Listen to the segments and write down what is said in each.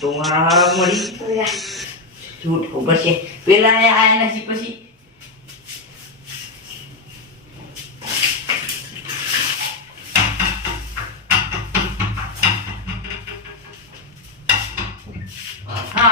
તો આ મળી. જૂઠ ખબર છે પેલા આયા નથી પછી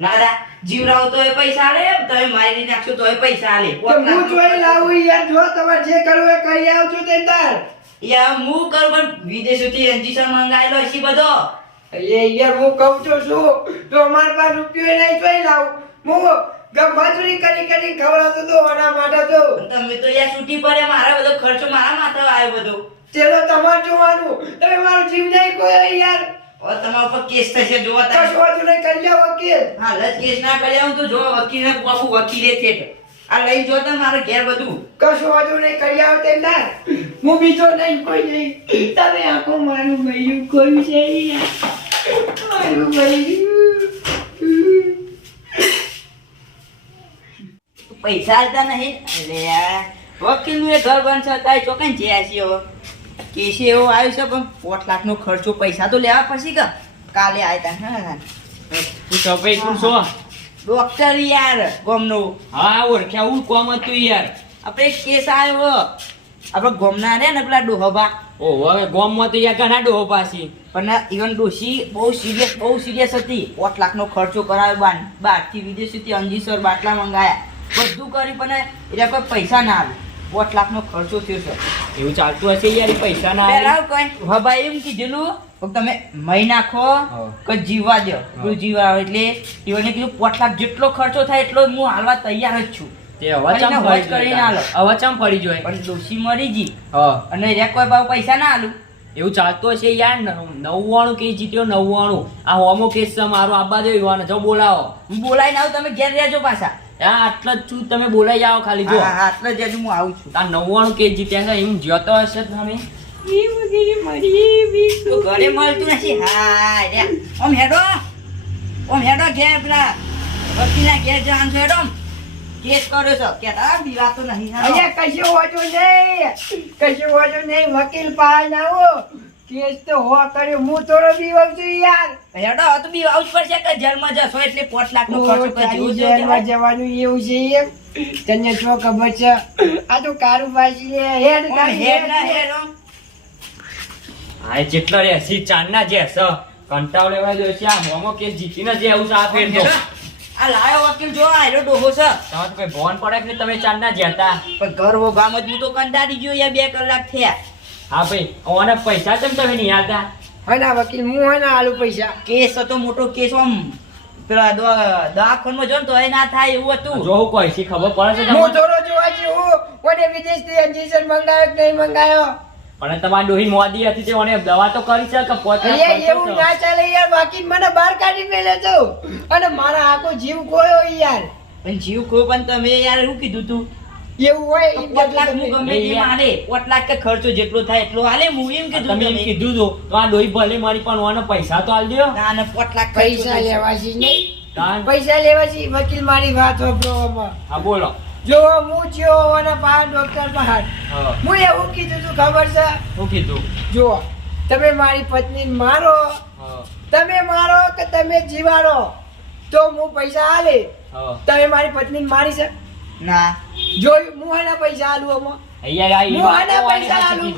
લાડા જીવરાવ તો એ પૈસા આલે તમે મારી નાખશો તો એ પૈસા આલે હું જોઈ લાવું યાર જો તમારે જે કરવું એ કરી આવજો તે તાર યાર હું કરું પણ વિદેશોથી રંજીસર મંગાયેલો છે બધો. એ યાર હું કહું છું શું તો અમાર પાસે રૂપિયો નહીં જોઈ લાવું. હું મજૂરી કરી કરી ખવડાવતો તો આના માટે તો. તમે તો યાર છૂટી પડે મારા બધો ખર્ચો મારા માથે આવ્યો બધો. ચલો તમારે જોવાનું. તમે મારો જીવ નહીં કોઈ યાર. હવે તમારા ઉપર કેસ થશે જોવા કશું તમે. વાંધો નહીં કરી જાઓ વકીલ. હાલ લજ કેસ ના કરી આવું તો જો વકીલને બાપુ વકીલે છે આ લઈ જો તમે મારે ઘેર બધું. કશું વાંધો નહીં કરી આવ તે ના. હું બીજો નહીં કોઈ નહીં. તમે આખો મારું મૈયું કોઈ છે મારું મૈયું. પૈસા આલતા નહીં. અરે વકીલ વકીલનું એ ઘર બનશે તાય ચોકન જ્યાં છીએ કેસે એવો આવ્યો છે પણ પોઠ લાખનો ખર્ચો પૈસા તો લેવા પછી કે? કાલે આવ્યા તા હા તું ભાઈ તું છો? ડોક્ટર યાર ગોમનો. હા ઓળખ્યા હું કોમ હતું યાર. આપણે કેસ આવ્યો. આપણે ગોમના રે ને પેલા ડોહબા ઓ હવે ગોમમાં તો યાર ઘણા ડોહબા છે. પણ ઇવન ડોશી બહુ સિરિયસ બહુ સિરિયસ હતી. પોઠ લાખનો ખર્ચો કરાવ્યો બાર બહારથી વિદેશથી અંજીસર બાટલા મંગાયા. બધું કરી પણ એટલે કોઈ પૈસા ના આવે પોટ લાખનો ખર્ચો થયો છે. એવું ચાલતું હશે યાર પૈસા ના આવે. કઈ હબા એમ કીધેલું કે તમે મહી નાખો કે જીવવા દો. પેલું જીવવા એટલે ઈવને કીધું પોટ લાખ જેટલો ખર્ચો થાય એટલો હું હાલવા તૈયાર જ છું. તે અવાચામ મહિને કરીને હાલો. અવાચામ ફરી જોઈ પણ દોશી મરી જી હા. અને રે કોઈ ભાવ પૈસા ના આલું. એવું ચાલતું હશે યાર નવ- નવ્વાણું કેસ જીત્યો નવ્વાણું. આ હોમો કેસ છે મારો આબા જો યુવાન જો બોલાવો. હું બોલાઈને આવું તમે ઘેર રહેજો પાછા. આટલા જ છું તમે બોલાઈ જાઓ ખાલી જો. આટલે જ હું આવું છું. આ નવ્વાણું કેસ જીત્યા છે એમ જોતો હશે તમે ઘરે મળતું નથી. હા ઓમ હેડો. ઓમ હેડો ઘેર પેલા વકીલના ઘેર જવાનું છો હેડો. કેસ કર્યો છે. કેતા બીવાતો નહીં હેડો. અહીંયા કશું હોતું નહીં. કશું હોતું નહીં. વકીલ પાસે આવો કેસ તો હો કર્યો. હું થોડો બીવાવ છું યાર. હેડો તો બીવાવું જ પડશે કે જેલમાં જશો એટલે પોટ લાખ નો ખર્ચો કરી જેલમાં જવાનું એવું છે એમ. તને શું ખબર છે? આ તો કારું પાછી લે. હેડ હેડ ના હેડ. હા. જેટલો રે સી ચાંદના જે સ કંટાળ લેવા જો છે. આ મોમો કેસ જીતીને જે આવું સા આ ફેર દો આ લાયો વકીલ જો આયરો ડોહો છે. તમે કોઈ ભોન પડે કે તમે ચાંદના જેતા પણ ઘર વોગામાં જ હું તો કંટાળી ગયો યાર બે કલાક થયા. હા ભાઈ ઓને પૈસા કેમ તમે નહીં આલતા? ના વકીલ હું હના આલુ પૈસા? કેસ હતો મોટો કેસ આમ. પેલા દવા- દવાખાનામાં જો ને તો એ ના થાય એવું હતું. જો હું કોઈ ખબર પડે છે હું થોડો જોવા જેવું કોને વિદેશથી ઇન્જેક્શન મંગાવ્યો કે નહીં મંગાવ્યો? પણ તમારી ડોહી મોદી હતી તે મને દવા તો કરી છે કે પોતે એવું ના ચાલે યાર બાકી મને બહાર કાઢી મેલે તો અને મારા આખો જીવ ગયો યાર. પણ જીવ ખો પણ તમે યાર એવું કીધું તું? એવું હોય હું ગમે તે મારે કે ખર્ચો જેટલો થાય એટલો હાલે હું એમ કીધું તમે એમ કીધું તું આ ભલે મારી પણ ઓને પૈસા તો આલ દ્યો. ના પૈસા લેવા છે. નહીં. પૈસા લેવા છે વકીલ મારી વાત વાપરો હા બોલો. જો હું થયો અને બહાર ડોક્ટર બહાર હું. એવું કીધું તું ખબર છે? શું કીધું? જો તમે મારી પત્ની મારો. તમે મારો કે તમે જીવાડો? તો હું પૈસા આલે. તમે મારી પત્ની મારી છે? ના. જો મોહના પૈસા આલુ અમો આની પૈસા આલુ.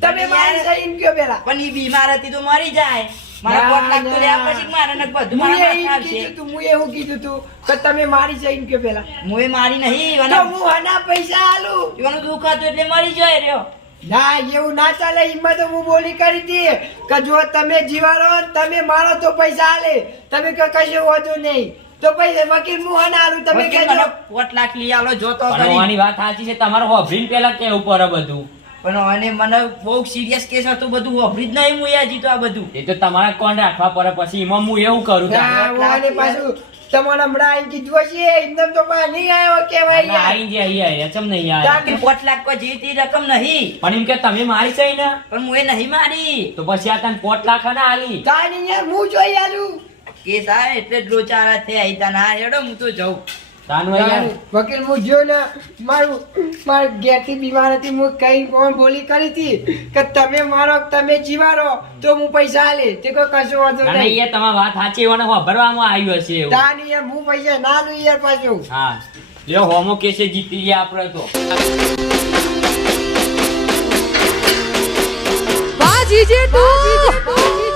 તમે મારી છે કયો પેલા. પણ ઈ બીમાર હતી તો મરી જાય. મારા પોટ લાખ તો પછી મારે ને બધું મારા એ માથે કીધું આવશે હું એવું કીધું તું કે તમે મારી એમ કયો પેલા. મુએ મારી નહીં તો આના પૈસા આલું. ઈવાનું દુઃખ હતું એટલે મરી જાય રહ્યો. ના એવું ના ચાલે એમાં તો હું બોલી કરી હતી કે જો તમે જીવાડો ને તમે મારો તો પૈસા આલે. તમે કે કશું હોતું નહીં. તો પછી વકીલ હું હન તમે કહેજો. પોટ લાખ લઈ આલો જોતો પણ કરી વાત સાચી છે તમારે હોભરીને પેલા કેવું પડે બધું? પણ અને મને બહુ સિરિયસ કેસ હતું બધું વાપરી જ નહીં હું જીતો આ બધું. એ તો તમારે કોણ રાખવા પડે પછી એમાં હું એવું કરું ના, તારે. હું આને પાછું તમારે હમણાં આઈને કીધું હશે એમને તો નહીં આવ્યો કહેવાય ના, યાર. આઈ આઈ ચમ નહીં યાર. પોટ લાખ કોઈ જીતી રકમ નહીં. પણ એમ કે તમે મારી છે ને? પણ હું એ નહીં મારી. તો પછી આ તને પોટ લાખ ના આલી. તારી યાર હું જોઈ આલું. કેસ આવે એટલે જ લોચારા થયા તાના આ હેડો હું તો જાઉં. તાનું વકીલ હું જો ને મારું મારું ઘેરથી બીમાર હતી હું કઈ કોણ બોલી કરી હતી? કે તમે મારો તમે જીવારો તો હું પૈસા લે તે કોઈ કશું વાંધો ના, ના, નહીં. યાર, તમારી વાત સાચી હોય ભરવામાં આવ્યો છે હશે એવું. તાની યાર હું પૈસા ના લઉં યાર પાછું. હા. લ્યો હોમો કેસે જીતી ગયા આપણે તો. બાજી જેઠું